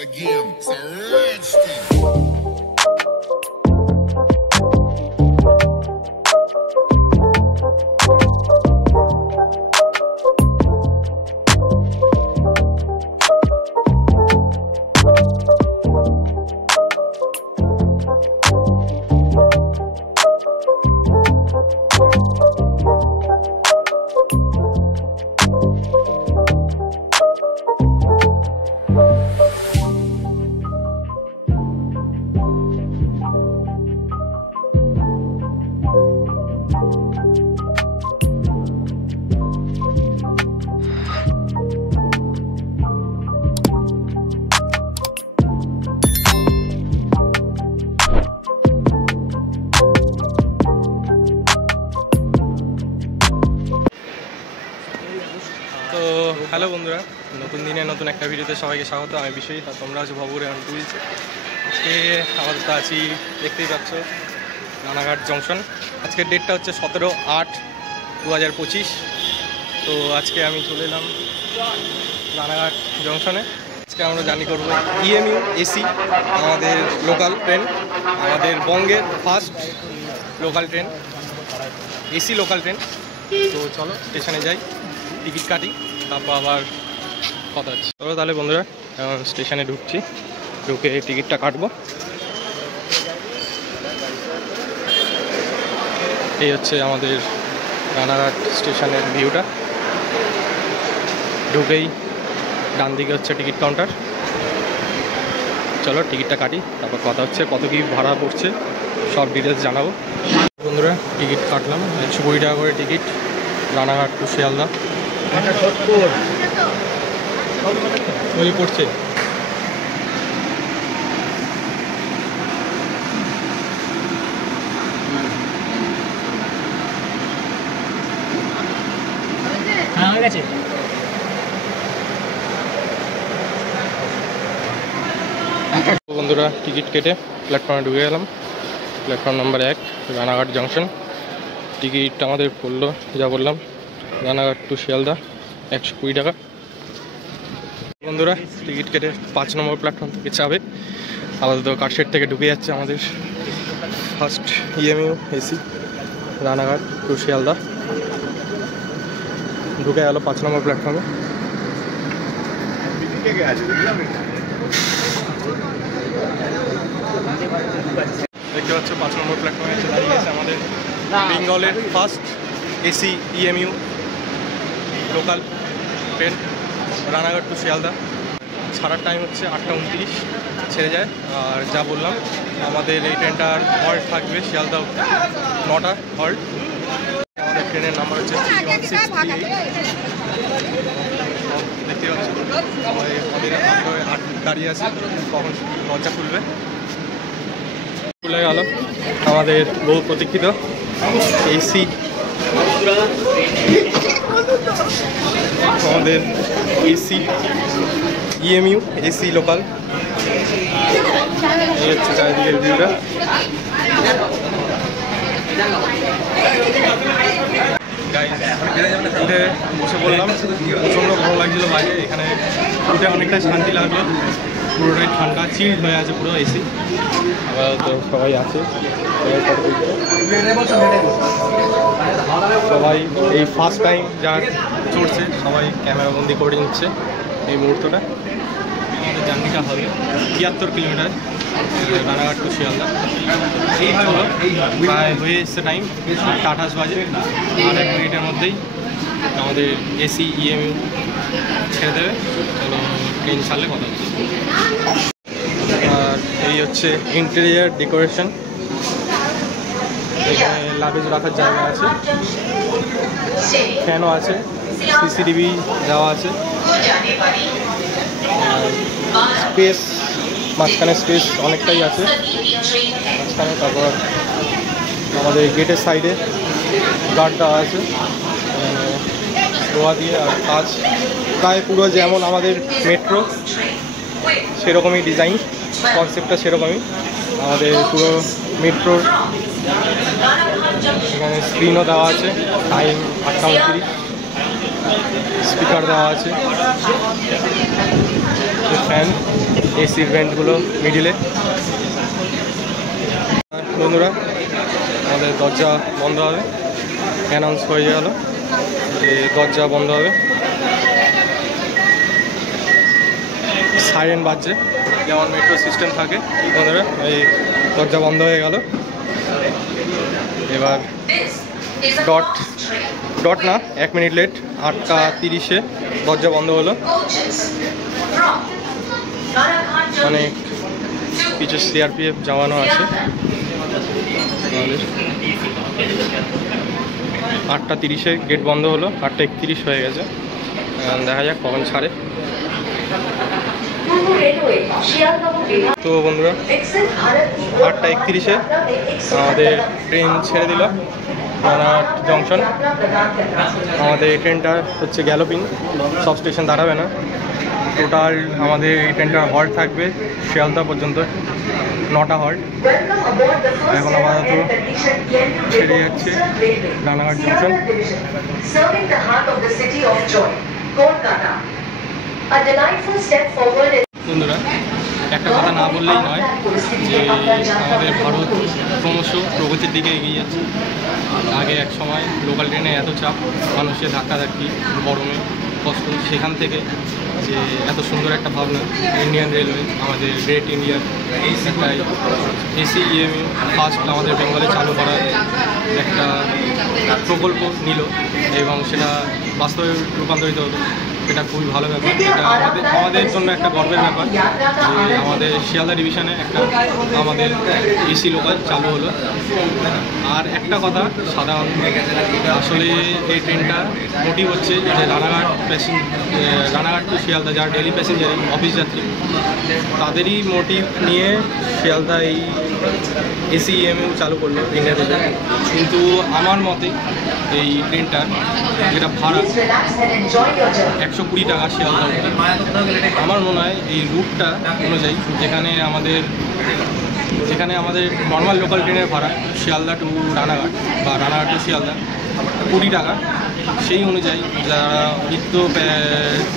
again. It's a rich thing. তো hello বন্ধুরা, নতুন দিনে নতুন একটা ভিডিওতে সবাইকে স্বাগত। আমি বিশ্বজিৎ আর তোমরা আছো ভবঘুরে আমি টুলছে। আজকে আমাদের তো আছি, দেখতেই পাচ্ছ, রানাঘাট জংশন। আজকের ডেটটা হচ্ছে 17/8/2025। তো আজকে আমি চলে এলাম রানাঘাট জংশনে। আজকে আমরা জার্নি করবো ইএমইউ এসি, আমাদের লোকাল ট্রেন, আমাদের বঙ্গের first local train, AC local train. তো চলো স্টেশনে যাই, টিকিট কাটি, তারপর আবার কথা হচ্ছে। চলো তাহলে বন্ধুরা, স্টেশনে ঢুকছি, ঢুকে টিকিটটা কাটবো। এই হচ্ছে আমাদের রানাঘাট স্টেশনের ভিউটা। ঢুকেই ডান দিকে হচ্ছে টিকিট কাউন্টার। চলো টিকিটটা কাটি, তারপর কথা হচ্ছে, কত কী ভাড়া পড়ছে সব ডিটেলস জানাবো। বন্ধুরা টিকিট কাটলাম, 120 টাকা করে টিকিট, রানাঘাট টু শিয়ালদা। ওই পড়ছে বন্ধুরা টিকিট কেটে প্ল্যাটফর্মে ঢুকে গেলাম। Platform number 1, Ranaghat junction. Ticket আমাদের পড়লো, যা বললাম, রানাঘাট টু শিয়ালদা 120 টাকা। বন্ধুরা টিকিট কেটে 5 নম্বর প্ল্যাটফর্ম থেকে চাবে। আপাতত কারশেড থেকে ঢুকে যাচ্ছে আমাদের first EMU AC Ranaghat to Sealdah. ঢুকে গেল 5 নম্বর প্ল্যাটফর্মে। দেখতে পাচ্ছ 5 নম্বর প্ল্যাটফর্মে এসে দাঁড়িয়ে গেছে আমাদের বেঙ্গলের first AC EMU local train, Ranaghat to Sealdah. ছাড়ার টাইম হচ্ছে 8:29 ছেড়ে যায়। আর যা বললাম, আমাদের এই ট্রেনটার হল্ট থাকবে শিয়ালদা 9টা হল্ট। আমাদের ট্রেনের নাম্বার হচ্ছে 31638। দেখতে পাচ্ছি আমাদের দাঁড়িয়ে আছে, কখন দরজা খুলবে। খুলে গেল আমাদের বহু প্রতীক্ষিত এসি, আমাদের এসি ইএমইউ এসি লোকাল। এই হচ্ছে চারিদিকের ভিউটা। উঠে বসে বললাম, প্রচণ্ড ভালো লাগছিলো বাইরে। এখানে উঠে অনেকটা শান্তি লাগলো, পুরোটাই ঠান্ডা, চিল্ড হয়ে আছে পুরো এসি। আবার তো সবাই আছে, সবাই এই ফার্স্ট টাইম যার চড়ছে সবাই ক্যামেরাবন্দি করে নিচ্ছে এই মুহূর্তটা। আমাদের জার্নিটা হবে 73 কিলোমিটার, রানাঘাট টু শিয়ালদা। প্রায় হয়ে এসছে টাইম, 8:28 বাজে। আর 1 মিনিটের মধ্যেই আমাদের এসি ইএমইউ ছেড়ে দেবে। ট্রেন ছাড়লে কথা হচ্ছে। আর এই হচ্ছে ইন্টেরিয়ার ডেকোরেশন। এখানে লাগেজ রাখার জায়গা আছে, ফ্যানও আছে, সিসিটিভি দেওয়া আছে, স্পেস মাঝখানে স্পেস অনেকটাই আছে মাঝখানে। তারপর আমাদের গেটের সাইডে গার্ড দেওয়া আছে লোহা দিয়ে। আর কাজ প্রায় পুরো যেমন আমাদের মেট্রো সেরকমই ডিজাইন, কনসেপ্টটা সেরকমই। আমাদের পুরো মেট্রোর এখানে স্ক্রিনও দেওয়া আছে, টাইম 8:29, স্পিকার দেওয়া আছে। ফ্যান, এসির ভেন্টগুলো মিডিলে। বন্ধুরা, আমাদের দরজা বন্ধ হবে, অ্যানাউন্স হয়ে গেল যে দরজা বন্ধ হবে। সাইরেন বাজছে, যেমন মেট্রো সিস্টেম থাকে। বন্ধুরা, এই দরজা বন্ধ হয়ে গেল। এবার ডট না, 1 মিনিট লেট, 8:30-এ দরজা বন্ধ হলো। মানে কিছু সিআরপিএফ জওয়ানও আছে। 8:30-এ গেট বন্ধ হলো, 8:31 হয়ে গেছে। দেখা যাক কখন ছাড়ে। তো বন্ধুরা, 8:31-এ আমাদের ট্রেন ছেড়ে দিল রানাঘাট জংশন। আমাদের এই ট্রেনটা হচ্ছে গ্যালোপিং, সব স্টেশন দাঁড়াবে না। টোটাল আমাদের এই ট্রেনটার হল্ট থাকবে শিয়ালদা পর্যন্ত, 9টা হল্ট। এখন আপাতত ছেড়ে যাচ্ছে রানাঘাট জংশন। বন্ধুরা, একটা কথা না বললেই নয় যে আমাদের ভারত ক্রমশ প্রগতির দিকে এগিয়ে যাচ্ছে। আগে এক সময় লোকাল ট্রেনে এত চাপ, মানুষের ধাক্কাধাক্কি, গরমে কষ্ট, সেখান থেকে যে এত সুন্দর একটা ভাবনা ইন্ডিয়ান রেলওয়ে, আমাদের গ্রেট ইন্ডিয়ার একটা এসি ইএমইউ ফার্স্ট আমাদের বেঙ্গলে চালু করার একটা প্রকল্প নিল এবং সেটা বাস্তবে রূপান্তরিত হলো। এটা খুবই ভালো ব্যাপার। এটা আমাদের জন্য একটা গর্বের ব্যাপার যে আমাদের শিয়ালদা ডিভিশনে একটা আমাদের এসি লোকাল চালু হলো। আর একটা কথা সাধারণ, আসলে এই ট্রেনটা মোটিভ হচ্ছে যে রানাঘাট টু শিয়ালদা যারা ডেলি প্যাসেঞ্জারি অফিস যাত্রী, তাদেরই মোটিভ নিয়ে শিয়ালদা এই এসি ইএমইউ চালু করলো ইন্ডিয়া রেলওয়ে। কিন্তু আমার মতে এই ট্রেনটার যেটা ভাড়া 120 টাকা শিয়ালদা, আমার মনে হয় এই রুটটা অনুযায়ী যেখানে আমাদের নর্মাল লোকাল ট্রেনের ভাড়া শিয়ালদা টু রানাঘাট বা রানাঘাট টু শিয়ালদা 20 টাকা, সেই অনুযায়ী যারা নিত্য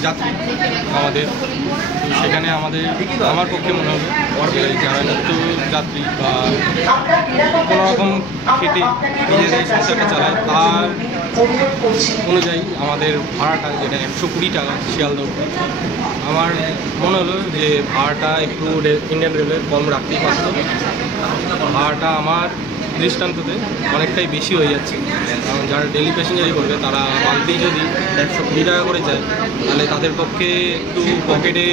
যাত্রী আমাদের, সেখানে আমার পক্ষে মনে হলো যারা নিত্য যাত্রী বা কোনোরকম খেটে নিজেদের সংসারটা চালায়, তার অনুযায়ী আমাদের ভাড়াটা যেটা 120 টাকা শিয়ালদা, আমার মনে হলো যে ভাড়াটা একটু ইন্ডিয়ান রেলওয়ে কম রাখতেই পারত। ভাড়াটা আমার দৃষ্টান্ততে অনেকটাই বেশি হয়ে যাচ্ছে, কারণ যারা ডেলি প্যাসেঞ্জারি করবে তারা মান্থলি যদি 120 টাকা করে যায়, তাহলে তাদের পক্ষে একটু পকেটে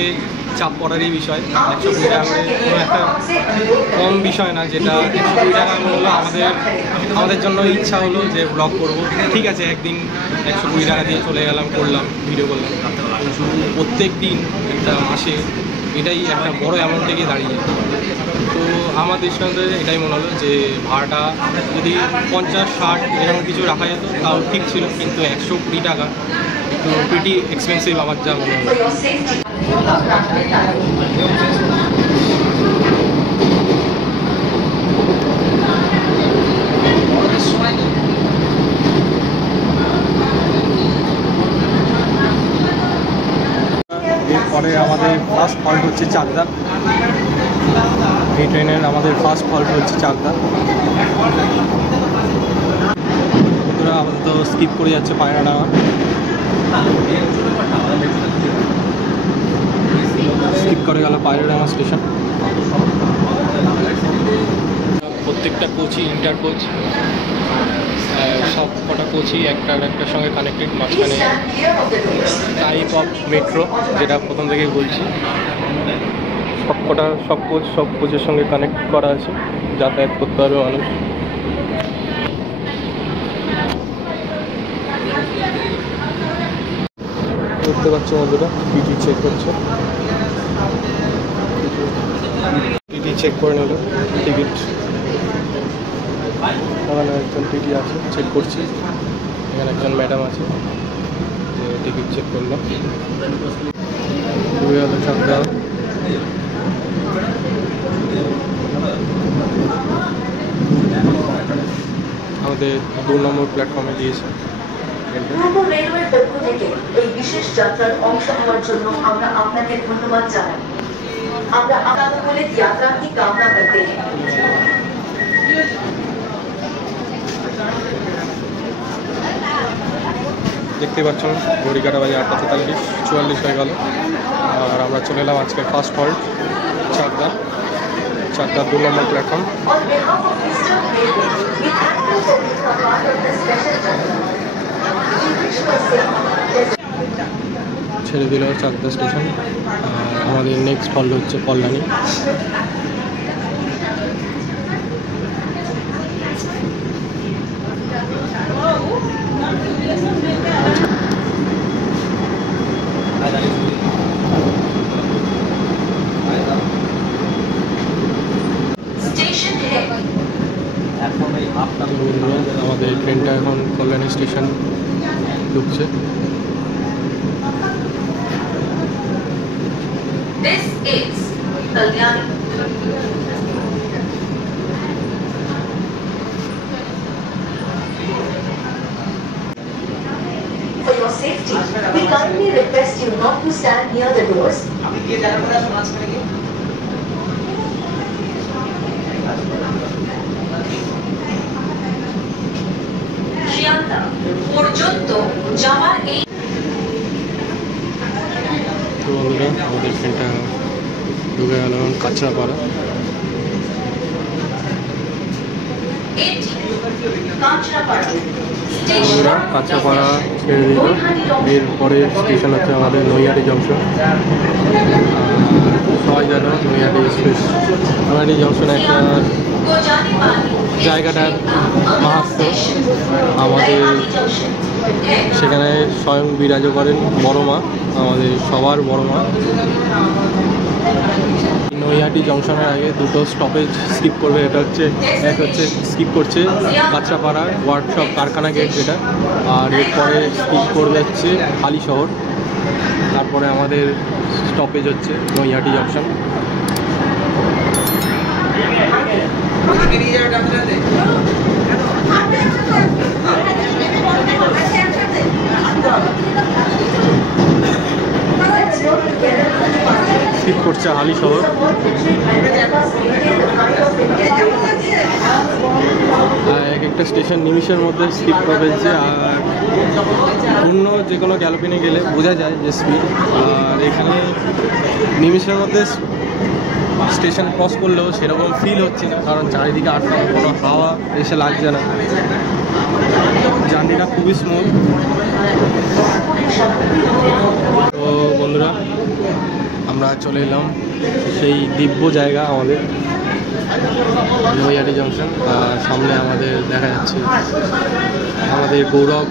চাপ পড়ারই বিষয়। 120 টাকা করে কোনো একটা কম বিষয় না, যেটা 120 টাকা হলো আমাদের জন্য ইচ্ছা হলো যে ব্লগ করবো, ঠিক আছে, একদিন 120 টাকা দিয়ে চলে গেলাম, করলাম, ভিডিও করলাম। কিন্তু প্রত্যেক দিন একটা মাসে এটাই একটা বড় অ্যামাউন্টে গিয়ে দাঁড়িয়ে। তো আমার দৃষ্টান্তে এটাই মনে হলো যে ভাড়াটা যদি 50-60 এরকম কিছু রাখা যেত তাও ঠিক ছিল, কিন্তু 120 টাকা একটু প্রিটি এক্সপেন্সিভ আমার যা মনে হলো। এরপরে আমাদের ফার্স্ট হল্ট হচ্ছে চাকদা। এই ট্রেনের আমাদের ফার্স্ট হল্ট হচ্ছে চাকদা। বন্ধুরা, আমাদের তো স্কিপ করে যাচ্ছে পায়রাডাঙ্গা। স্কিপ করে গেল পায়রাডাঙ্গা স্টেশন। প্রত্যেকটা কোচই ইন্টার কোচ, সব কটা কোচই একটার সঙ্গে কানেক্টেড। মাঝখানে টাইপ অফ মেট্রো, যেটা প্রথম থেকেই বলছি, সব কোচের সঙ্গে কানেক্ট করা আছে, যাতায়াত করতে পারবে মানুষ। দেখতে পাচ্ছ বন্ধুরা, টিটি চেক করছে, টিটি চেক করে নিল টিকিট। এখানে একজন টিটি আছে, চেক করছি। এখানে একজন ম্যাডাম আছে যে টিকিট চেক করলো। চাকদা আমাদের 2 নম্বর প্ল্যাটফর্মে দিয়েছে। ট্রেনটা। পূর্ব রেলওয়ের পক্ষ থেকে এই বিশেষ যাত্রার অংশ হওয়ার জন্য আমরা আপনাকে ধন্যবাদ জানাই। আমরা अनुकूलित यात्रा की कामना करते हैं। দেখতে পাচ্ছেন ঘড়ি কাটা বাজে 8:43 হয়ে গেল। আর আমরা চলে এলাম আজকে ফার্স্ট হল্ট চাকদা 2 নম্বর platform. On behalf of Eastern Railway, we thank you for being a part of this special journey. We wish you a safe ছেড়ে দিল চাকদা স্টেশন। আমাদের নেক্সট হল্ট হচ্ছে কল্যাণী। station है। আমাদের ট্রেনটা এখন কল্যাণী স্টেশন ঢুকছে। This is Kalyani. For your safety, we kindly request you not to stand near the doors. Sealdah পর্যন্ত যাওয়ার এই তো বন্ধুরা আমাদের ট্রেনটা ঢুকে গেল কাঁচরাপাড়া। এটি কাঁচরাপাড়া বন্ধুরা কাঁচরাপাড়া ছেড়ে দিল। এরপরে স্টেশন হচ্ছে আমাদের নৈহাটি জংশন। সবাই জানো নৈহাটি এক্সপ্রেস নৈহাটি জংশনে একটা জায়গাটার মাহাত্ম্য। আমাদের সেখানে স্বয়ং বিরাজ করেন বড় মা, আমাদের সবার বড় মা। নৈহাটি জংশনের আগে দুটো স্টপেজ স্কিপ করবে। এটা হচ্ছে এক হচ্ছে স্কিপ করছে কাঁচরাপাড়া ওয়ার্কশপ কারখানা গেট যেটা, আর এরপরে স্কিপ করবে হচ্ছে হালিশহর। তারপরে আমাদের স্টপেজ হচ্ছে নৈহাটি জংশন। স্কিপ করছে হালিশহর। এক একটা স্টেশন নিমিশের মধ্যে স্কিপ করে ফেলছে। আর অন্য যে কোনো গ্যালোপিনে গেলে বোঝা যায় যে স্পিড। আর এখানে নিমিশের মধ্যে স্টেশন ক্রস করলেও সেরকম ফিল হচ্ছে না, কারণ চারিদিকে আটকানো, কোনো হাওয়া এসে লাগছে না। জার্নিটা খুবই স্মুথ। তো বন্ধুরা আমরা চলে এলাম সেই দিব্য জায়গা আমাদের নৈহাটি জংশন। সামনে আমাদের দেখা যাচ্ছে আমাদের গৌরব,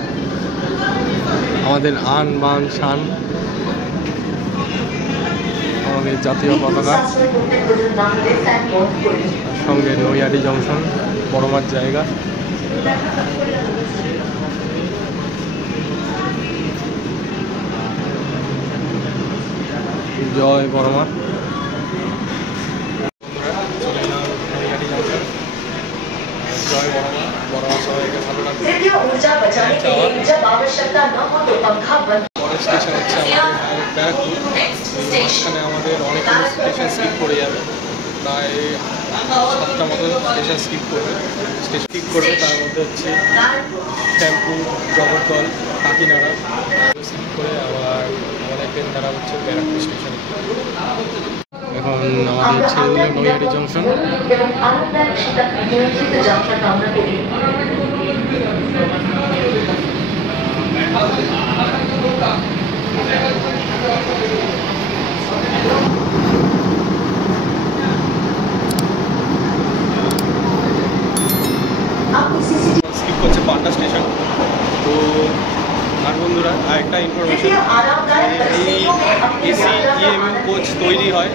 আমাদের আন বান শান, আমাদের জাতীয় পতাকা, সঙ্গে নৈহাটি জংশন বড় মার জায়গা। জয় বড় মা। চলে এলাম নৈহাটি জংশন। জয় বড় মা। বড় মা সবাইকে ভালো লাগবে। दिव्य ऊर्जा बचाने के लिए जब आवश्यकता न हो तो पंखा बंद। পরের স্টেশন হচ্ছে আমাদের ব্যারাকপুর। মাঝখানে আমাদের অনেকগুলো স্টেশন স্কিপ করে যাবে, প্রায় 7টা মতো স্টেশন স্কিপ করবে। তার মধ্যে হচ্ছে শ্যামপুর, জগদ্দল, কাকিনাড়া স্কিপ করে আবার আমাদের ট্রেন দ্বারা হচ্ছে ব্যারাকপুর স্টেশনে। এখন আমাদের ছেড়ে দিল নৈহাটি জংশন। এবং আনন্দদায়ক শীতল নিয়ন্ত্রিত যাত্রা কামনা করি। স্কিপ করছে পান্ডা স্টেশন। তো আর বন্ধুরা আরেকটা ইনফরমেশন, এই এসি ইএমইউ কোচ তৈরি হয়,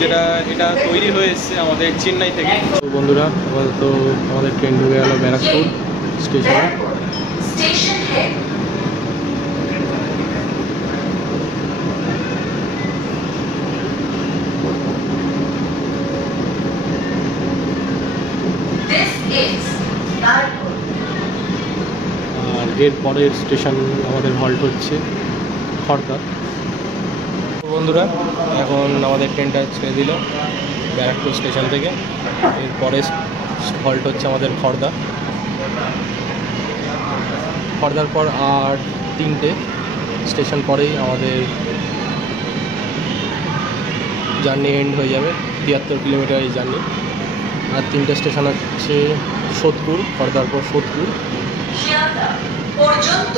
যেটা এটা তৈরি হয়ে এসছে আমাদের চেন্নাই থেকে। তো বন্ধুরা আপাতত আমাদের ট্রেন ঢুকে গেল ব্যারাকপুর স্টেশনে। स्टेशन है। This is Nagpur। এর পরের স্টেশন আমাদের হল্ট হচ্ছে খড়দা। বন্ধুরা এখন আমাদের ট্রেনটা ছেড়ে দিল ব্যারাকপুর স্টেশন থেকে। এর পরের হল্ট হচ্ছে আমাদের খড়দা। খড়দার পর আর 3টে স্টেশন পরেই আমাদের জার্নি এন্ড হয়ে যাবে। 73 কিলোমিটার এই জার্নি। আর 3টে স্টেশন হচ্ছে সোদপুর, খড়দার পর সোদপুর শিয়ালদা পর্যন্ত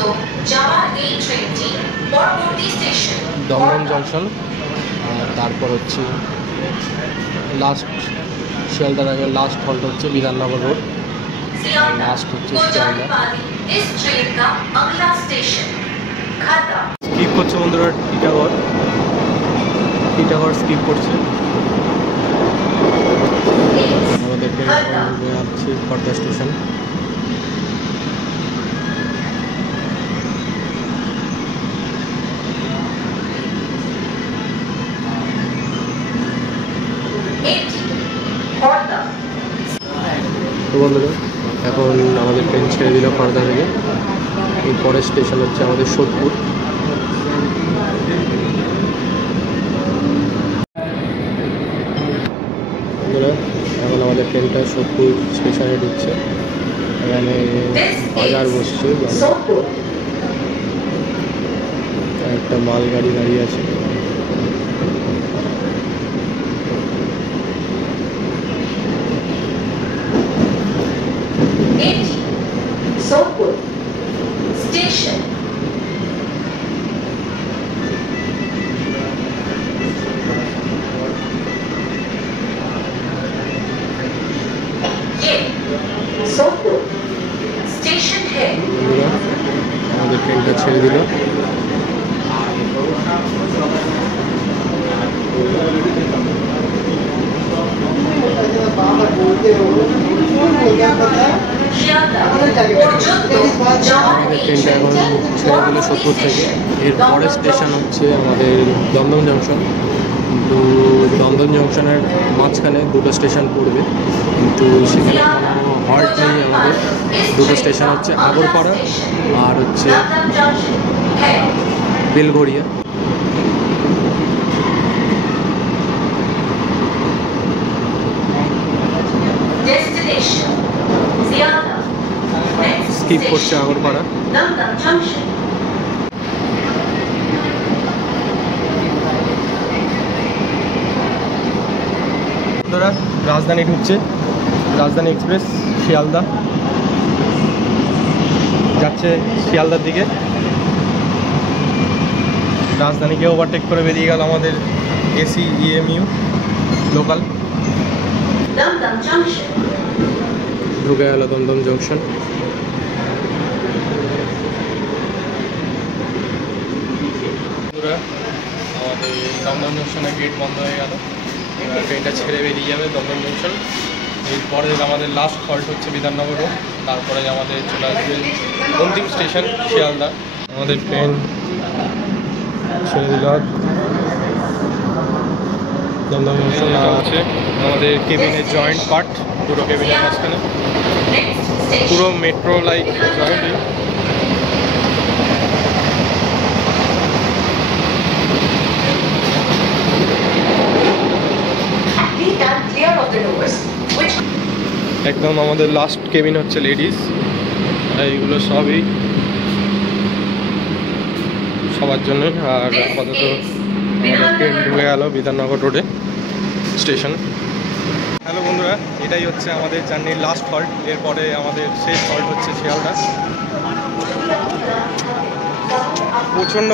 যাওয়া এই ট্রেনটি পরবর্তী স্টেশন দমদম জংশন। আর তারপর হচ্ছে লাস্ট শিয়ালদার আগে লাস্ট হল্ট হচ্ছে বিধাননগর রোড। লাস্ট হচ্ছে শিয়ালদা। इस ट्रेन का अगला स्टेशन खड़दा। স্কিপ করছে বন্ধুরা টিটাগড় স্কিপ করছে। আমাদের ট্রেন আসছে খড়দা স্টেশন। তো বন্ধুরা এখন আমাদের ট্রেন ছেড়ে দিল খড়দা থেকে। এর পরের স্টেশন হচ্ছে আমাদের সোদপুর। বন্ধুরা এখন আমাদের ট্রেনটা সোদপুর স্টেশনে ঢুকছে। এখানে বাজার বসছে, একটা মালগাড়ি দাঁড়িয়ে আছে। सोदपुर स्टेशन ये सोदपुर स्टेशन है। আমাদের ট্রেনটা ছেড়ে দিল। আমাদের ট্রেনটা এখন ছেড়ে দিল সোদপুর থেকে। এর পরের স্টেশন হচ্ছে আমাদের দমদম জংশন। কিন্তু দমদম জংশনের মাঝখানে 2টো স্টেশন পড়বে, কিন্তু সেখানে কোনো হল্ট নেই আমাদের। 2টো স্টেশন হচ্ছে আগরপাড়া আর হচ্ছে বেলঘড়িয়া। স্কিপ করছে আগরপাড়া। রাজধানী ঢুকছে, রাজধানী এক্সপ্রেস শিয়ালদা যাচ্ছে শিয়ালদার দিকে। রাজধানীকে ওভারটেক করে বেরিয়ে গেল আমাদের এসি ইএমইউ লোকাল। ঢুকে গেল দমদম জংশন। আমাদের দমদম জংশনের গেট বন্ধ হয়ে গেল। ট্রেনটা ছেড়ে বেরিয়ে যাবে দমদম জংশন। এরপরে আমাদের লাস্ট হল্ট হচ্ছে বিধাননগর রোড। তারপরে আমাদের চলে আসবে অন্তিম স্টেশন শিয়ালদা। আমাদের ট্রেন ছেড়ে দিল দমদম জংশন। হচ্ছে আমাদের কেবিনের জয়েন্ট পার্ট, পুরো কেবিনের মাঝখানে পুরো মেট্রো লাইক জয়েন্টই। একদম আমাদের লাস্ট কেবিন হচ্ছে লেডিস। এইগুলো সবই সবার জন্য। আর আপাতত আমাদের ট্রেন ঢুকে গেল বিধাননগর রোডে স্টেশন। হ্যালো বন্ধুরা, এটাই হচ্ছে আমাদের জার্নির লাস্ট হল্ট। এরপরে আমাদের শেষ হল্ট হচ্ছে শিয়ালদা। প্রচণ্ড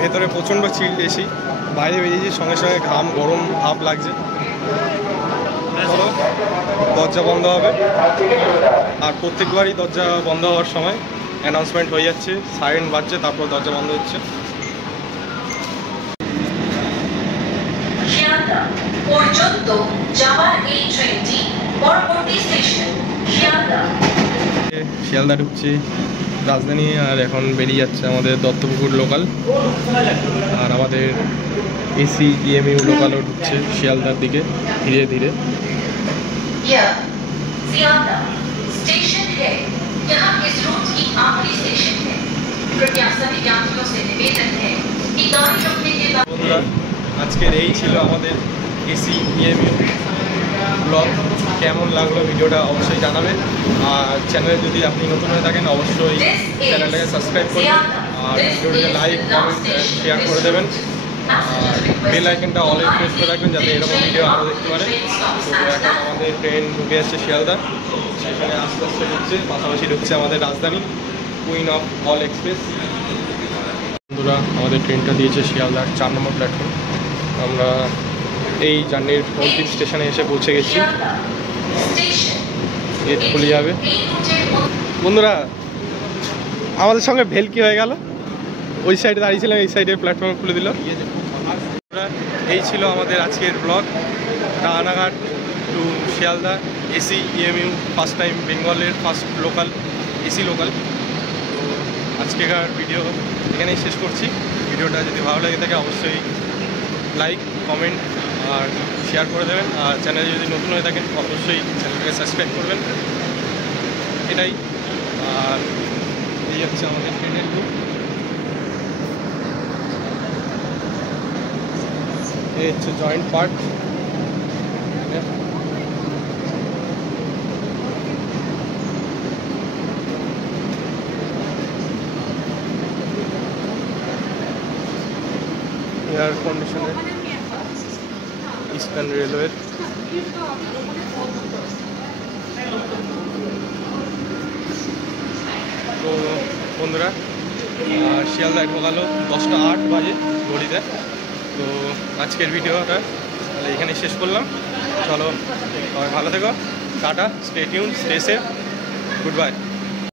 ভেতরে প্রচণ্ড চিল্ড এসি, বাইরে বেরিয়েছি সঙ্গে সঙ্গে ঘাম গরম ভাব লাগছে। চলো দরজা বন্ধ হবে। আর প্রত্যেকবারই দরজা বন্ধ হওয়ার সময় অ্যানাউন্সমেন্ট হয়ে যাচ্ছে, সাইরেন বাজছে, তারপর দরজা বন্ধ হচ্ছে। পর্যন্ত যাওয়ার এই ট্রেনটি পরবর্তী স্টেশন শিয়ালদা। শিয়ালদা ঢুকছি রাজধানী। আর এখন বেরিয়ে যাচ্ছে আমাদের দত্তপুকুর লোকাল। আর আমাদের এসি ইএমইউ লোকালও ঢুকছে শিয়ালদার দিকে ধীরে ধীরে। यह शियालदा स्टेशन है। यहाँ इस रूट की आखिरी स्टेशन है। कृपया सभी यात्रियों से निवेदन है कि गाड़ी रुकने के बाद বন্ধুরা আজকের এই ছিল আমাদের এসি ইএমইউ ব্লগ। কেমন লাগলো ভিডিওটা অবশ্যই জানাবেন, আর চ্যানেলে যদি আপনি নতুন হয়ে থাকেন অবশ্যই চ্যানেলটাকে সাবস্ক্রাইব করবেন, আর ভিডিওটাকে লাইক কমেন্ট শেয়ার করে দেবেন, আর বেল আইকনটা অলে প্রেস করে রাখবেন যাতে এরকম ভিডিও আরও দেখতে পারেন। তো এখন আমাদের ট্রেন ঢুকে যাচ্ছে শিয়ালদা, সেখানে আস্তে আস্তে ঢুকছে, পাশাপাশি ঢুকছে আমাদের রাজধানী কুইন অফ অল এক্সপ্রেস। বন্ধুরা আমাদের ট্রেনটা দিয়েছে শিয়ালদার 4 নম্বর প্ল্যাটফর্ম। আমরা এই জার্নির অন্তিম স্টেশনে এসে পৌঁছে গেছি, গেট খুলে যাবে। বন্ধুরা আমাদের সঙ্গে ভেলকি হয়ে গেল, ওই সাইডে দাঁড়িয়েছিলাম, এই সাইডে প্ল্যাটফর্ম খুলে দিল। এই ছিল আমাদের আজকের blog, Ranaghat to Sealdah AC EMU, first time বেঙ্গলের ফার্স্ট লোকাল এসি লোকাল। তো আজকেকার ভিডিও এখানেই শেষ করছি। ভিডিওটা যদি ভালো লাগে থাকে অবশ্যই লাইক কমেন্ট আর শেয়ার করে দেবেন, আর চ্যানেলে যদি নতুন হয়ে থাকেন অবশ্যই চ্যানেলটাকে সাবস্ক্রাইব করবেন। এটাই, আর এই হচ্ছে আমাদের ট্রেনের লুক। এই হচ্ছে জয়েন্ট পার্ট। এয়ার কন্ডিশনের ইস্টার্ন রেলওয়ে। তো বন্ধুরা শিয়ালদায় ঢোকালো 10:08 বাজে ঘড়িতে। তো আজকের ভিডিওটা তাহলে এখানে শেষ করলাম। চলো সবাই ভালো থেকো, tata, stay tune, stay safe, good bye.